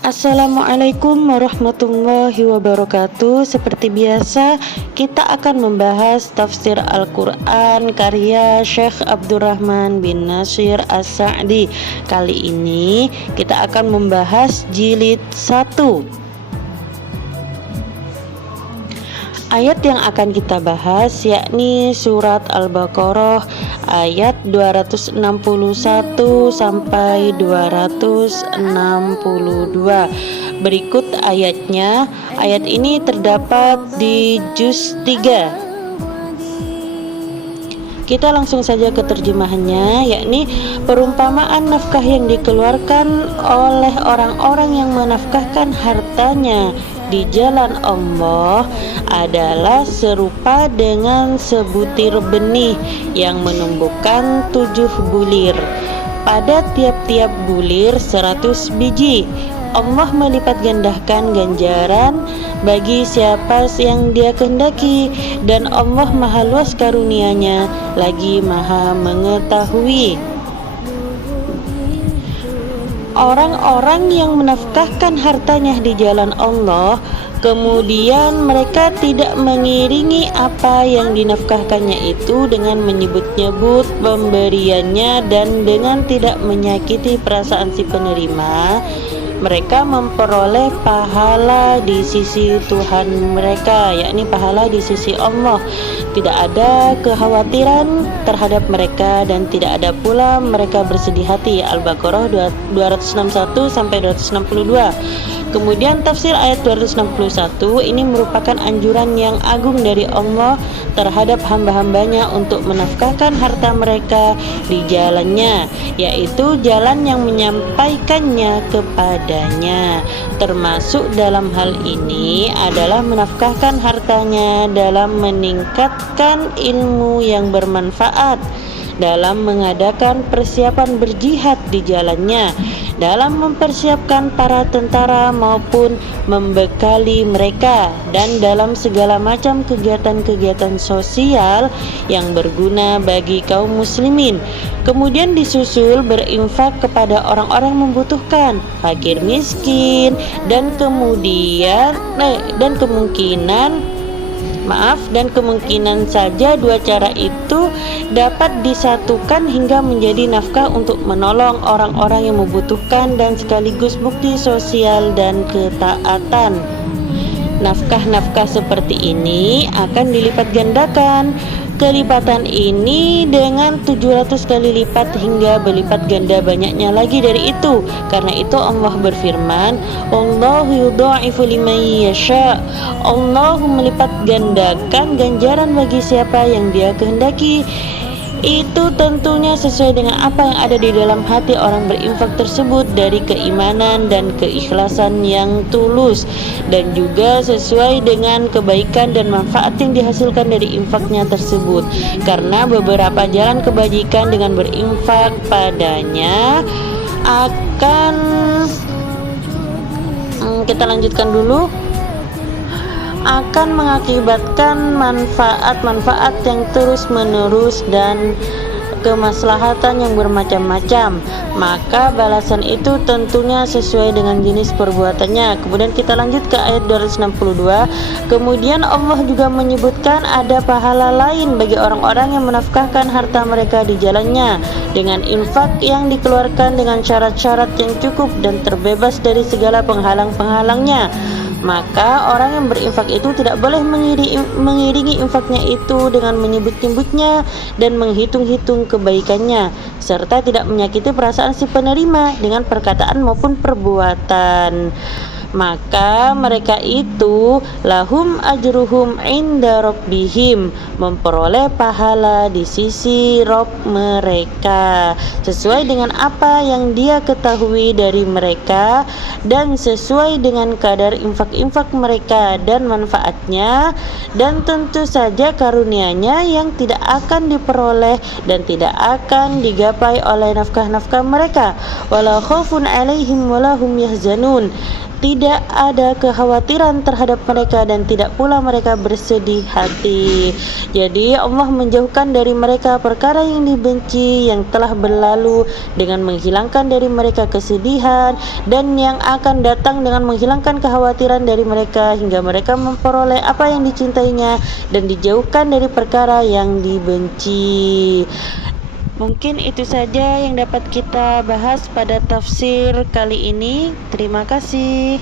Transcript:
Assalamualaikum warahmatullahi wabarakatuh. Seperti biasa, kita akan membahas tafsir Al-Quran karya Syekh Abdurrahman bin Nasir As-Sa'di. Kali ini kita akan membahas jilid 1. Ayat yang akan kita bahas yakni surat Al-Baqarah ayat 261 sampai 262. Berikut ayatnya. Ayat ini terdapat di juz 3. Kita langsung saja ke terjemahannya, yakni perumpamaan nafkah yang dikeluarkan oleh orang-orang yang menafkahkan hartanya di jalan Allah adalah serupa dengan sebutir benih yang menumbuhkan 7 bulir. Pada tiap-tiap bulir 100 biji. Allah melipat gandakan ganjaran bagi siapa yang Dia kehendaki, dan Allah maha luas karunia-Nya lagi maha mengetahui. Orang-orang yang menafkahkan hartanya di jalan Allah, kemudian mereka tidak mengiringi apa yang dinafkahkannya itu dengan menyebut-nyebut pemberiannya dan dengan tidak menyakiti perasaan si penerima, mereka memperoleh pahala di sisi Tuhan mereka, yakni pahala di sisi Allah. Tidak ada kekhawatiran terhadap mereka dan tidak ada pula mereka bersedih hati. Al-Baqarah 261 sampai 262. Kemudian tafsir ayat 261 ini merupakan anjuran yang agung dari Allah terhadap hamba-hambanya untuk menafkahkan harta mereka di jalannya, yaitu jalan yang menyampaikannya kepadanya. Termasuk dalam hal ini adalah menafkahkan hartanya dalam meningkatkan ilmu yang bermanfaat, dalam mengadakan persiapan berjihad di jalannya, dalam mempersiapkan para tentara maupun membekali mereka, dan dalam segala macam kegiatan-kegiatan sosial yang berguna bagi kaum muslimin. Kemudian disusul berinfak kepada orang-orang membutuhkan, fakir miskin, dan kemungkinan saja dua cara itu dapat disatukan hingga menjadi nafkah untuk menolong orang-orang yang membutuhkan dan sekaligus bukti sosial dan ketaatan. Nafkah-nafkah seperti ini akan dilipat gandakan. Kelipatan ini dengan 700 kali lipat hingga berlipat ganda banyaknya lagi dari itu. Karena itu Allah berfirman, Allahu yudha'ifu liman yasha. Allah melipat gandakan ganjaran bagi siapa yang Dia kehendaki. Itu tentunya sesuai dengan apa yang ada di dalam hati orang berinfak tersebut dari keimanan dan keikhlasan yang tulus, dan juga sesuai dengan kebaikan dan manfaat yang dihasilkan dari infaknya tersebut. Karena beberapa jalan kebajikan dengan berinfak padanya akan kita lanjutkan dulu, akan mengakibatkan manfaat-manfaat yang terus-menerus dan kemaslahatan yang bermacam-macam, maka balasan itu tentunya sesuai dengan jenis perbuatannya. Kemudian kita lanjut ke ayat 262. Kemudian Allah juga menyebutkan ada pahala lain bagi orang-orang yang menafkahkan harta mereka di jalannya dengan infak yang dikeluarkan dengan syarat-syarat yang cukup dan terbebas dari segala penghalang-penghalangnya. Maka orang yang berinfak itu tidak boleh mengiringi infaknya itu dengan menyebut-nyebutnya dan menghitung-hitung kebaikannya, serta tidak menyakiti perasaan si penerima dengan perkataan maupun perbuatan. Maka mereka itu lahum ajruhum inda rabbihim, memperoleh pahala di sisi Rabb mereka sesuai dengan apa yang Dia ketahui dari mereka dan sesuai dengan kadar infak-infak mereka dan manfaatnya, dan tentu saja karunia-Nya yang tidak akan diperoleh dan tidak akan digapai oleh nafkah-nafkah mereka. Wala khaufun alaihim wala hum yahzanun. tidak ada kekhawatiran terhadap mereka dan tidak pula mereka bersedih hati. Jadi Allah menjauhkan dari mereka perkara yang dibenci yang telah berlalu dengan menghilangkan dari mereka kesedihan, dan yang akan datang dengan menghilangkan kekhawatiran dari mereka hingga mereka memperoleh apa yang dicintainya dan dijauhkan dari perkara yang dibenci. Mungkin itu saja yang dapat kita bahas pada tafsir kali ini. Terima kasih.